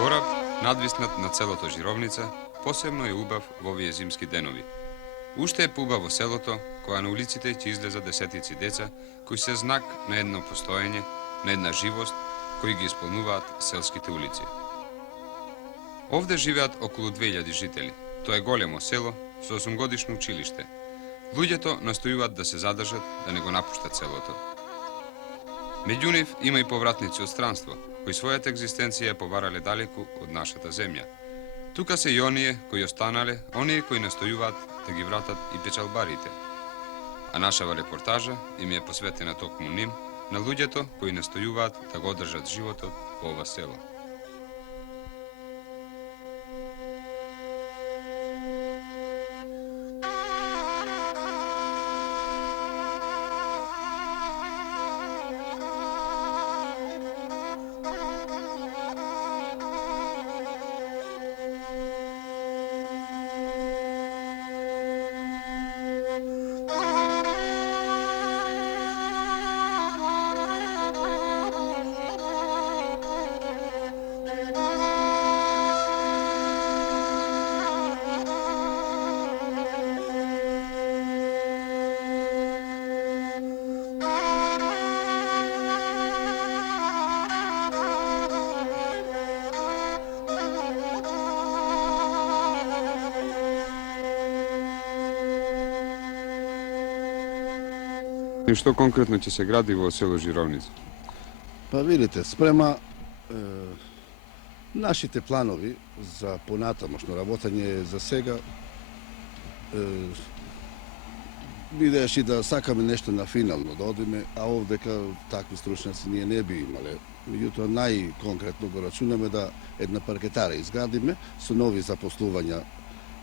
Кораб, надвиснат на целото Жировница, посебно е убав во овие зимски денови. Уште е пуба во селото, која на улиците ќе излезат десетици деца, кои се знак на едно постоење, на една живост, кои ги исполнуваат селските улици. Овде живеат околу 2000 жители. Тоа е големо село со 8-годишно училиште. Луѓето настојуваат да се задржат, да не го напуштат селото. Меѓу нив има и повратници од странство, кои својата екзистенција ја побарале далеку од нашата земја. Тука се и оние кои останале, оние кои настојуваат да ги вратат и печалбарите. А нашава репортажа им е посветена токму ним, на луѓето кои настојуваат да го одржат животот во ова село. И што конкретно ќе се гради во село Жировница? Па видите, спрема нашите планови за понатамошно работење за сега, бидејќи да сакаме нешто на финално да одиме, а овдека такви стручњаци ние не би имале. Меѓутоа најконкретно го рачунаме да една паркетара изградиме со нови запослувања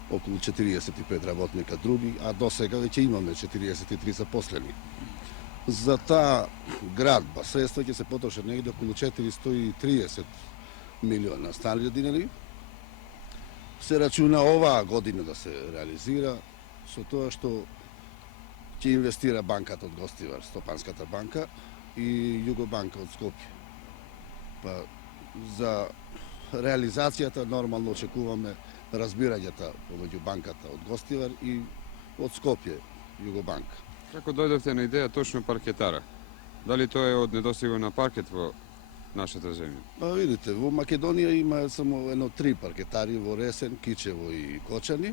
околу 45 работника други, а до сега веќе имаме 43 запослени. За таа градба средства ќе се потрошат негде околу 430 милиона станали динари. Се рачуна оваа година да се реализира со тоа што ќе инвестира банката од Гостивар, Стопанската банка и Југобанка од Скопје. Па за реализацијата нормално очекуваме разбирањата помеѓу банката од Гостивар и од Скопје, Југобанка. Како дојдовте на идеја точно паркетара? Дали тоа е од недостигот на паркет во нашата земја? Па видите, во Македонија има само едно 3 паркетари во Ресен, Кичево и Кочани,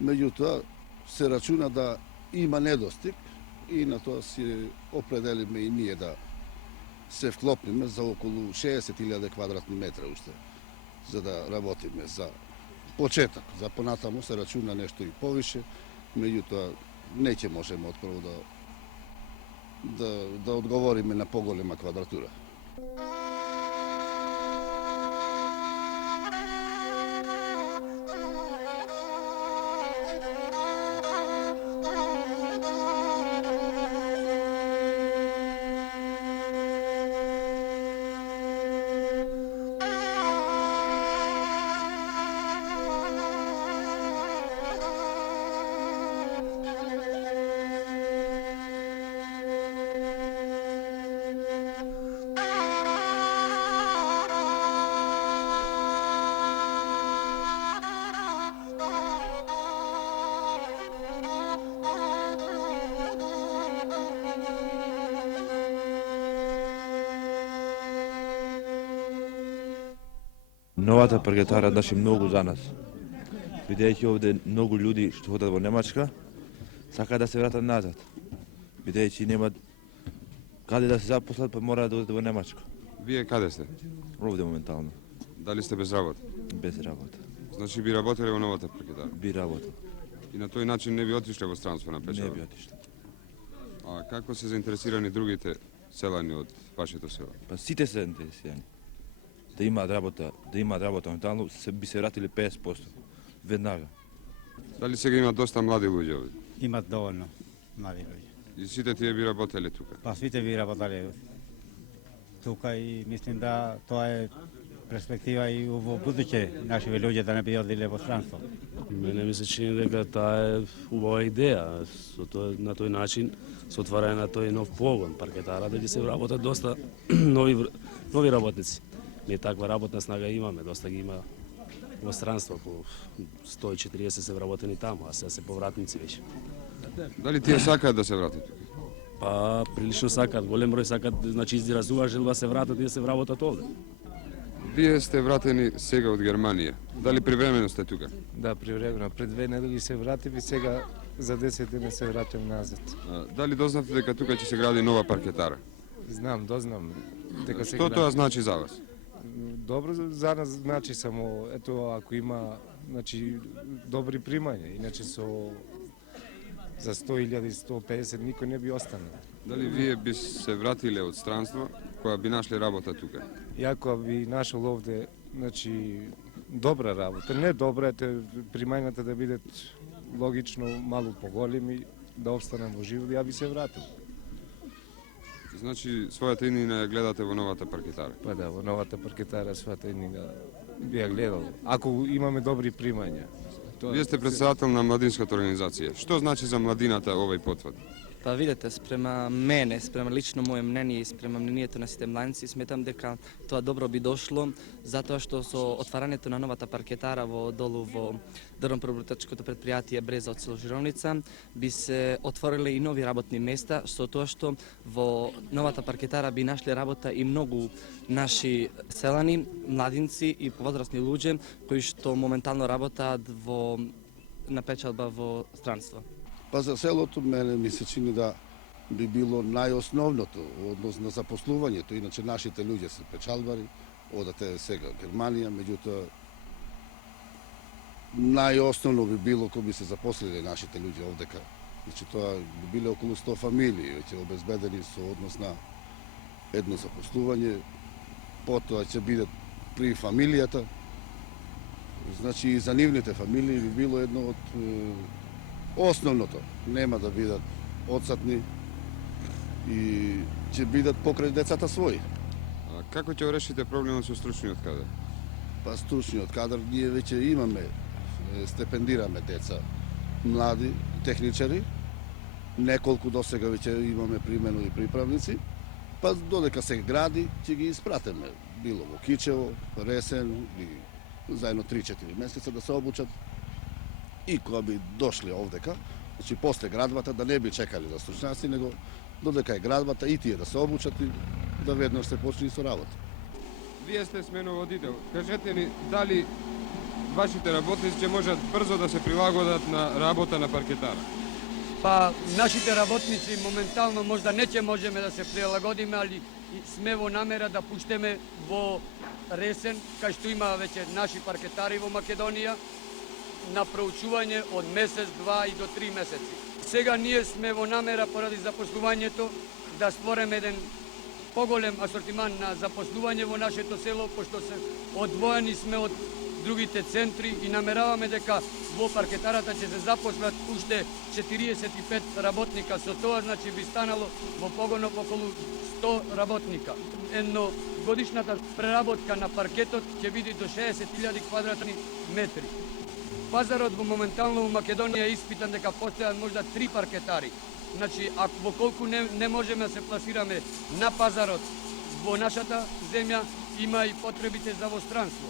меѓутоа се рачуна да има недостиг и на тоа си определиме и ние да се вклопиме за околу 60.000 квадратни метра уште, за да работиме за почеток. За понатаму се рачуна нешто и повише, меѓутоа не ќе можеме отпрво да одговориме на поголема квадратура. Новата паркетара значи многу за нас. Бидејќи овде многу луѓе што одат во Немачка, сакаат да се вратат назад. Бидејќи немаат каде да се запослат, па мораат да одат во Немачка. Вие каде сте? Овде моментално, Дали сте без работа? без работа. Значи би работеле во новата паркетара? Би работел. И на тој начин не би отишле во странство на печала? Не би отишло. А како се заинтересирани другите селани од вашето село? Па сите се интересирани. Да имаат работа моментално, би се вратили 50%. Веднага. Дали сега има доста млади луѓе овде? Имат доволно млади луѓе. И сите тие би работеле тука? Па сите би работале тука и мислим да тоа е перспектива и во будуќе нашите луѓе да не би одиле во странство. Мене ми се чини дека таа е убава идеја. На тој начин, со отварање на тој нов погон, паркетара, да ќе се вработат доста нови работници. Ние таква работна снага имаме, доста ги има во странство, по 140 се вработени таму, а се повратници веќе. Дали тие сакаат да се вратат тука? Па прилично сакаат, голем број сакаат, значи изразува желба се вратат и да се вработат овде. Вие сте вратени сега од Германија. Дали привремено сте тука? Да, привремено. Пред 2 недели се вратив и сега за 10 дни се враќам назад. Дали дознавте дека тука ќе се гради нова паркетара? Знам, дознам дека се Што тоа значи за вас? Добро за нас значи само ето ако има значи добри примања, иначе за 100.000 и 150 никој не би останал. Дали вие би се вратиле од странство кога би нашле работа тука? Иако би нашол овде значи добра работа, не добра, примањата да бидат логично малку поголеми, да обстанам во живот, ја би се вратил. Значи својата иднина ја гледате во новата паркетара? Па да, во новата паркетара својата иднина би ја гледал. Ако имаме добри примања. Вие сте председател на младинската организација. Што значи за младината овој потват? Па видете, спрема мене, спрема лично моје мнение и спрема мнението на сите младинци, сметам дека тоа добро би дошло, затоа што со отварањето на новата паркетара долу во дрвно-преработачкото предпријатие Бреза од село Жировница, би се отвориле и нови работни места, со тоа што во новата паркетара би нашли работа и многу наши селани, младинци и повозрасни луѓе кои што моментално работаат на печалба во странство. Па за селото мене ми се чини да би било најосновното односно на запослувањето, иначе нашите луѓе се печалбари, одате сега Германија, меѓутоа најосновно би било кога би се запослиле нашите луѓе овдека. Значи тоа би биле околу 100 фамилии веќе обезбедени со однос на едно запослување, потоа ќе бидат при фамилијата, значи и за нивните фамилии би било едно од основното, нема да бидат одсатни и ќе бидат покрај децата своји. Како ќе решите проблемот со стручниот кадар? Па стручниот кадар ние веќе имаме, стипендираме деца, млади техничари, неколку досега веќе имаме примено приправници, па додека се гради ќе ги испратиме, било во Кичево, Ресен и заедно 3-4 месеца да се обучат. И кога би дошле овдека, значи после градбата да не би чекали за стручњаци, него додека е градбата и тие да се обучат и да веднаш се почне со работа. Вие сте сменоводител. Кажете ни дали вашите работници ќе можат брзо да се прилагодат на работа на паркетара? Па нашите работници моментално можда не ќе можеме да се прилагодиме, али сме во намера да пуштеме во Ресен, кај што има веќе наши паркетари во Македонија, на проучување од месец, 2 и до 3 месеци. Сега ние сме во намера поради запослувањето да створиме еден поголем асортиман на запослување во нашето село, пошто се одвоени сме од другите центри и намераваме дека во паркетарата ќе се запослат уште 45 работника. Со тоа значи би станало во погонот околу 100 работника. Едно годишната преработка на паркетот ќе биде до 60.000 квадратни метри. Пазарот во моментално во Македонија е испитан дека постојат можда 3 паркетари. Значи, ако во колку не можеме да се пласираме на пазарот во нашата земја, има и потребите за во странство.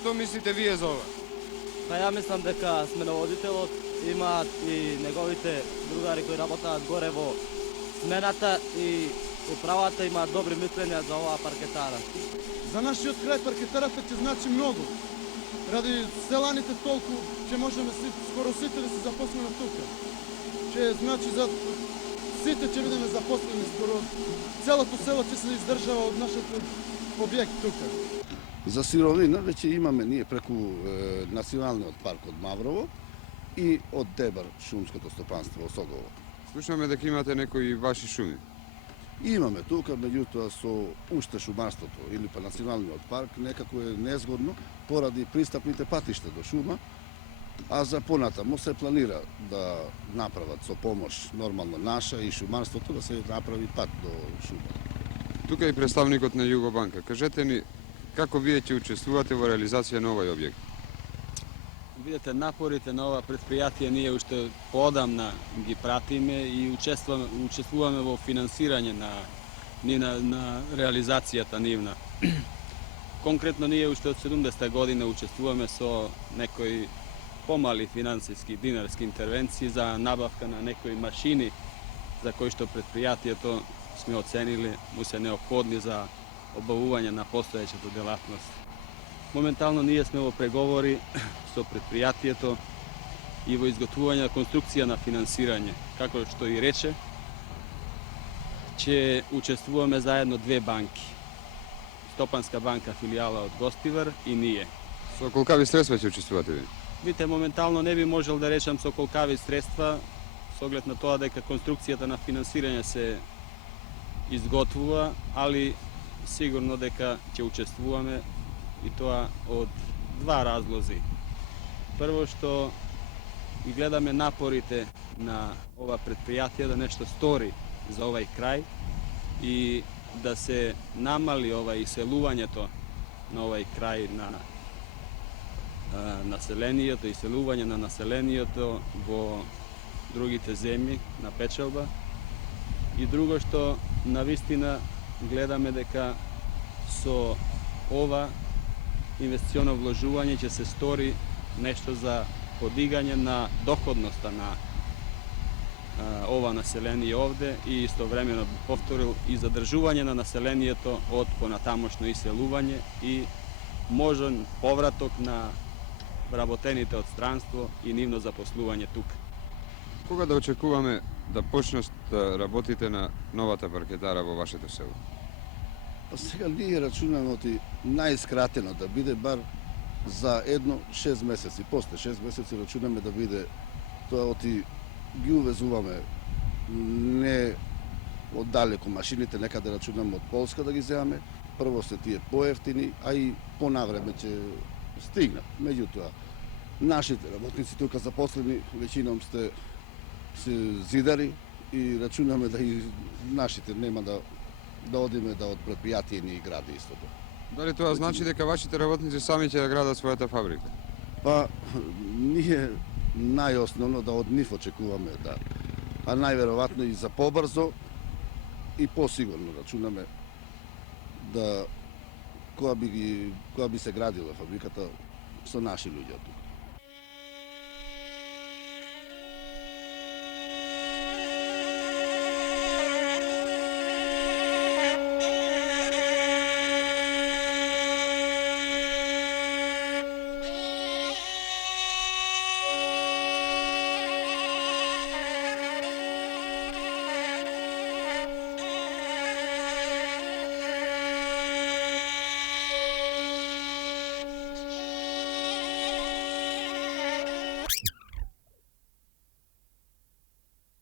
Што мислите вие за ова? Па ја мислам дека сменоводителот имаат и неговите другари кои работаат горе во смената и управата имаат добри мислења за оваа паркетара. За нашиот крај паркетарата ќе значи многу. Ради селаните толку ќе можеме скоро сите да се запослиме тука. Ќе значи за сите ќе бидеме запослени скоро. Целото село ќе се издржава од нашиот објект тука. За сировина веќе имаме ние преку Националниот парк од Маврово и од Дебар шумското стопанство во Согово. Слушаме дека имате некои ваши шуми. Имаме тука, меѓутоа со уште шумарството или па Националниот парк некако е незгодно поради пристапните патишта до шума, а за понатамо се планира да направат со помош нормално наша и шумарството да се направи пат до шума. Тука е представникот на Југобанка. Кажете ни како вие ќе учествувате во реализација на овој објект? Видете, напорите на ова предпријатие ние уште поодамна ги пратиме и учествуваме во финансирање на реализацијата нивна. Конкретно ние уште од 70 година учествуваме со некои помали финансиски динарски интервенции за набавка на некои машини за кои што предпријатието сме оценили му се неопходни за обавување на постојачата делатност. Моментално ние сме во преговори со предпријатието и во изготвување на конструкција на финансирање. Како што и рече, ќе учествуваме заедно две банки. Стопанска банка филијала од Гостивар и ние. Со колкави средства ќе учествувате ви? Видите, моментално не би можел да речам со колкави средства, со оглед на тоа дека конструкцијата на финансирање се изготвува, али сигурно дека ќе учествуваме и тоа од два разлози. Прво што и гледаме напорите на ова предпријатие да нешто стори за овај крај и да се намали иселувањето на овај крај на населението, иселување на населението во другите земји на печалба. И друго што навистина гледаме дека со ова инвестиционо вложување ќе се стори нешто за подигање на доходноста на ова население овде и истовремено би повторил и задржување на населението од понатамошно иселување и можен повраток на вработените од странство и нивно запослување тука. Кога да очекуваме да почнат да работите на новата паркетара во вашето село? Сега ние рачунаме оти најскратено да биде бар за 6 месеци. После 6 месеци рачунаме да биде тоа оти ги увезуваме не оддалеку машините, некаде рачунаме од Полска да ги земаме. Прво се тие поевтини, а и понавреме ќе стигнат. Меѓутоа, нашите работници тука запослени веćinom се зидари и рачунаме да и нашите нема да одиме да од предпријатие ни гради истото. Дали тоа значи дека вашите работници сами ќе ја градат својата фабрика? Па, ние најосновно да од нив очекуваме да, а најверојатно и за побрзо и посигурно рачунаме да кога би се градила фабриката со наши луѓе тука.